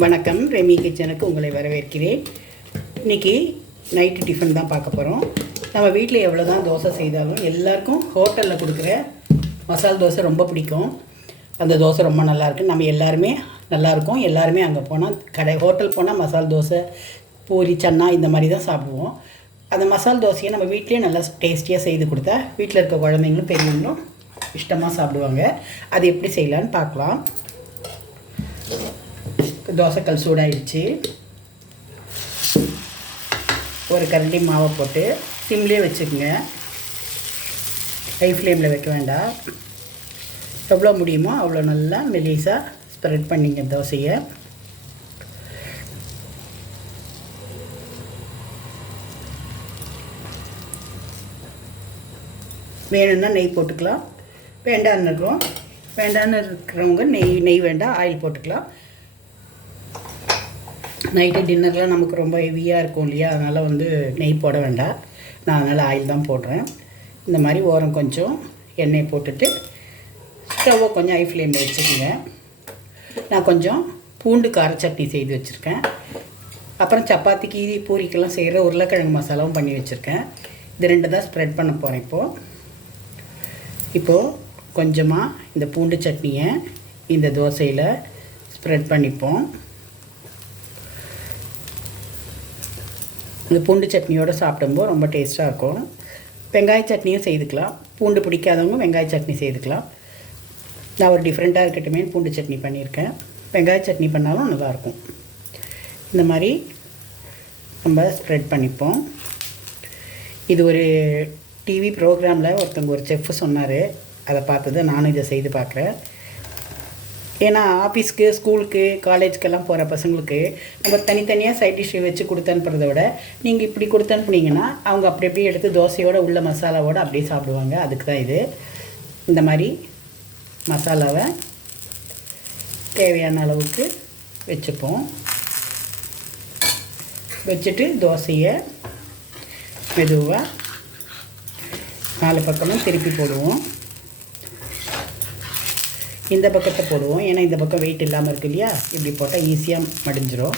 வணக்கம், ரெமி கிச்சனுக்கு உங்களை வரவேற்கிறேன். இன்றைக்கி நைட்டு டிஃபன் தான் பார்க்க போகிறோம். நம்ம வீட்டில் எவ்வளோ தான் தோசை செய்தாலும் எல்லாருக்கும் ஹோட்டலில் கொடுக்குற மசால் தோசை ரொம்ப பிடிக்கும். அந்த தோசை ரொம்ப நல்லாயிருக்கு. நம்ம எல்லாருமே நல்லாயிருக்கும். எல்லாருமே அங்கே போனால் ஹோட்டல் போனால் மசால் தோசை, பூரி, சன்னா இந்த மாதிரி தான் சாப்பிடுவோம். அந்த மசால் தோசையை நம்ம வீட்டிலே நல்லா டேஸ்டியாக செய்து கொடுத்தா வீட்டில் இருக்க குழந்தைங்களும் பெரியவங்களும் இஷ்டமாக சாப்பிடுவாங்க. அது எப்படி செய்யலான்னு பார்க்கலாம். தோசைக்கல் சூடாகிடுச்சு. ஒரு கரண்டி மாவை போட்டு சிம்லேயே வச்சுக்கோங்க. ஹை ஃப்ளேமில் வைக்க வேண்டாம். எவ்வளோ முடியுமோ அவ்வளோ நல்லா மெலிசாக ஸ்ப்ரெட் பண்ணிங்க தோசையை. வேணும்னா நெய் போட்டுக்கலாம். வேண்டான்னு இருக்கிறவங்க நெய் வேண்டாம், ஆயில் போட்டுக்கலாம். நைட்டு டின்னர்லாம் நமக்கு ரொம்ப ஹெவியாக இருக்கும் இல்லையா, அதனால் நெய் போட வேண்டாம். நான் அதனால் ஆயில் தான் போடுறேன். இந்த மாதிரி ஓரம் கொஞ்சம் எண்ணெய் போட்டுட்டு ஸ்டவ்வை கொஞ்சம் ஹை ஃப்ளேமில் வச்சுக்கோங்க. நான் கொஞ்சம் பூண்டு கார சட்னி செய்து வச்சுருக்கேன். அப்புறம் சப்பாத்திக்கு பூரிக்கெல்லாம் செய்கிற உருளைக்கிழங்கு மசாலாவும் பண்ணி வச்சுருக்கேன். இது ரெண்டு தான் ஸ்ப்ரெட் பண்ண போகிறேன். இப்போது கொஞ்சமாக இந்த பூண்டு சட்னியை இந்த தோசையில் ஸ்ப்ரெட் பண்ணிப்போம். இந்த பூண்டு சட்னியோடு சாப்பிடும்போது ரொம்ப டேஸ்ட்டாக இருக்கும். வெங்காய சட்னியும் செய்துக்கலாம். பூண்டு பிடிக்காதவங்க வெங்காய சட்னி செய்துக்கலாம். நான் ஒரு டிஃப்ரெண்ட்டாக இருக்கட்டுமே பூண்டு சட்னி பண்ணியிருக்கேன். வெங்காய சட்னி பண்ணாலும் நல்லாயிருக்கும். இந்த மாதிரி நம்ம ஸ்ப்ரெட் பண்ணிப்போம். இது ஒரு டிவி ப்ரோக்ராமில் ஒருத்தவங்க ஒரு செஃப் சொன்னார். அதை பார்த்தது நானும் இதை செய்து பார்க்குறேன். ஏன்னா ஆஃபீஸ்க்கு, ஸ்கூலுக்கு, காலேஜுக்கெல்லாம் போகிற பசங்களுக்கு நம்ம தனித்தனியாக சைட் டிஷ் வச்சு கொடுத்து அனுப்புறத விட நீங்கள் இப்படி கொடுத்து அனுப்புனீங்கன்னா அவங்க அப்படி அப்படியே எடுத்து தோசையோடு உள்ள மசாலாவோடு அப்படியே சாப்பிடுவாங்க. அதுக்கு தான் இது. இந்த மாதிரி மசாலாவை தேவையான அளவுக்கு வச்சுப்போம். வச்சுட்டு தோசையை மெதுவாக 4 பக்கமும் திருப்பி போடுவோம். இந்த பக்கத்தை போடுவோம், ஏன்னா இந்த பக்கம் வெயிட் இல்லாமல் இருக்கு இல்லையா. இப்படி போட்டால் ஈஸியாக மடிஞ்சிரும்.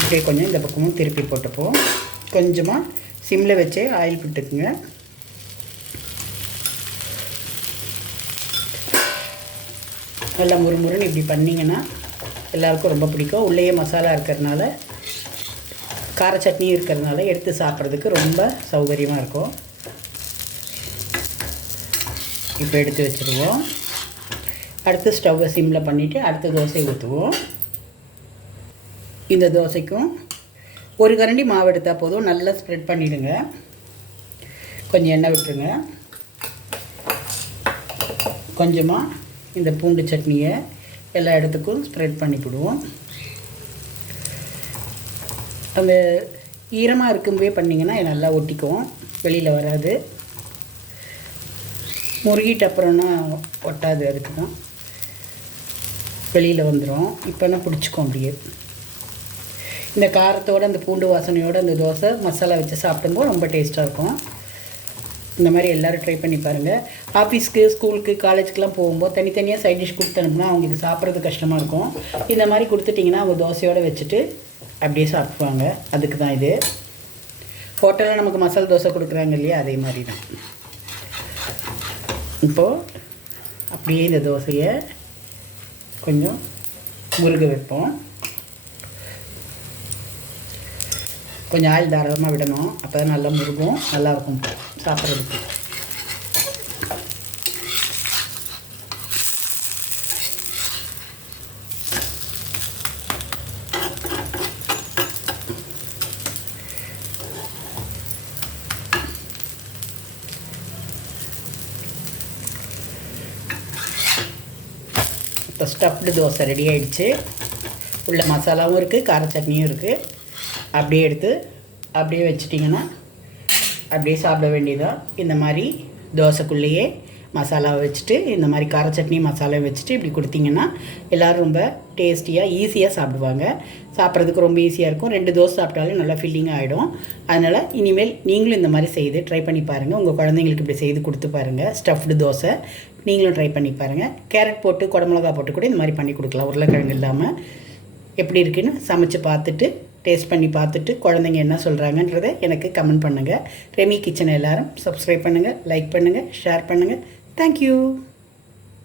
இப்படியே கொஞ்சம் இந்த பக்கமும் திருப்பி போட்டுப்போம். கொஞ்சமாக சிம்மில் வச்சே ஆயில் விட்டுக்குங்க. நல்லா முறுமுறுன்னு இப்படி பண்ணிங்கன்னா எல்லாருக்கும் ரொம்ப பிடிக்கும். உள்ளேயே மசாலா இருக்கிறதுனால, கார சட்னியும் இருக்கிறதுனால எடுத்து சாப்பிட்றதுக்கு ரொம்ப சௌகரியமாக இருக்கும். இப்போ எடுத்து வச்சுருவோம். அடுத்து ஸ்டவ்வை சிம்மில் பண்ணிவிட்டு அடுத்த தோசை ஊற்றுவோம். இந்த தோசைக்கும் ஒரு கரண்டி மாவு எடுத்தால் போதும். நல்லா ஸ்ப்ரெட் பண்ணிவிடுங்க. கொஞ்சம் எண்ணெய் விட்டுருங்க. கொஞ்சமாக இந்த பூண்டு சட்னியை எல்லா இடத்துக்கும் ஸ்ப்ரெட் பண்ணிவிடுவோம். அந்த ஈரமாக இருக்கும்போதே பண்ணிங்கன்னா நல்லா ஒட்டிக்குவோம், வெளியில் வராது. முருகிட்டு அப்புறம்னா ஒட்டாது, அதுக்கு தான் வெளியில் வந்துடும். இப்போனா பிடிச்சிக்கும் அப்படியே. இந்த காரத்தோடு அந்த பூண்டு வாசனையோடு அந்த தோசை மசாலா வச்சு சாப்பிடும்போது ரொம்ப டேஸ்ட்டாக இருக்கும். இந்த மாதிரி எல்லோரும் ட்ரை பண்ணி பாருங்கள். ஆஃபீஸ்க்கு, ஸ்கூலுக்கு, காலேஜுக்கெலாம் போகும்போது தனித்தனியாக சைட் டிஷ் கொடுத்தனும்னா அவங்களுக்கு சாப்பிட்றது கஷ்டமாக இருக்கும். இந்த மாதிரி கொடுத்துட்டிங்கன்னா அவங்க தோசையோடு வச்சுட்டு அப்படியே சாப்பிடுவாங்க. அதுக்கு தான் இது. ஹோட்டலில் நமக்கு மசால் தோசை கொடுக்குறாங்க இல்லையா, அதே மாதிரி தான். இப்போது அப்படியே இந்த தோசையை கொஞ்சம் முருக வைப்போம். கொஞ்சம் ஆயில் தாராளமாக விடணும், அப்போ தான் நல்லா முருகும், நல்லாயிருக்கும் சாப்பிட்றதுக்கு. இப்போ ஸ்டஃப்டு தோசை ரெடி ஆகிடுச்சு. உள்ள மசாலாவும் இருக்குது, கார சட்னியும் இருக்குது. அப்படியே எடுத்து அப்படியே வச்சிட்டிங்கன்னா அப்படியே சாப்பிட வேண்டியதான். இந்த மாதிரி தோசைக்குள்ளேயே மசாலாவை வச்சுட்டு இந்த மாதிரி கார சட்னி மசாலாவை வச்சுட்டு இப்படி கொடுத்தீங்கன்னா எல்லோரும் ரொம்ப டேஸ்டியாக ஈஸியாக சாப்பிடுவாங்க. சாப்பிட்றதுக்கு ரொம்ப ஈஸியாக இருக்கும். 2 தோசை சாப்பிட்டாலும் நல்லா ஃபில்லிங்காக ஆகிடும். அதனால் இனிமேல் நீங்களும் இந்த மாதிரி செய்து ட்ரை பண்ணி பாருங்கள். உங்கள் குழந்தைங்களுக்கு இப்படி செய்து கொடுத்து பாருங்கள். ஸ்டஃப்டு தோசை நீங்களும் ட்ரை பண்ணி பாருங்கள். கேரட் போட்டு குடமிளகா போட்டு கூட இந்த மாதிரி பண்ணி கொடுக்கலாம். உருளைக்கிழங்கு இல்லாமல் எப்படி இருக்குன்னு சமைச்சு பார்த்துட்டு டேஸ்ட் பண்ணி பார்த்துட்டு குழந்தைங்க என்ன சொல்கிறாங்கன்றதை எனக்கு கமெண்ட் பண்ணுங்கள். ரெமி கிச்சனை எல்லோரும் சப்ஸ்கிரைப் பண்ணுங்கள், லைக் பண்ணுங்கள், ஷேர் பண்ணுங்கள். தேங்க்யூ.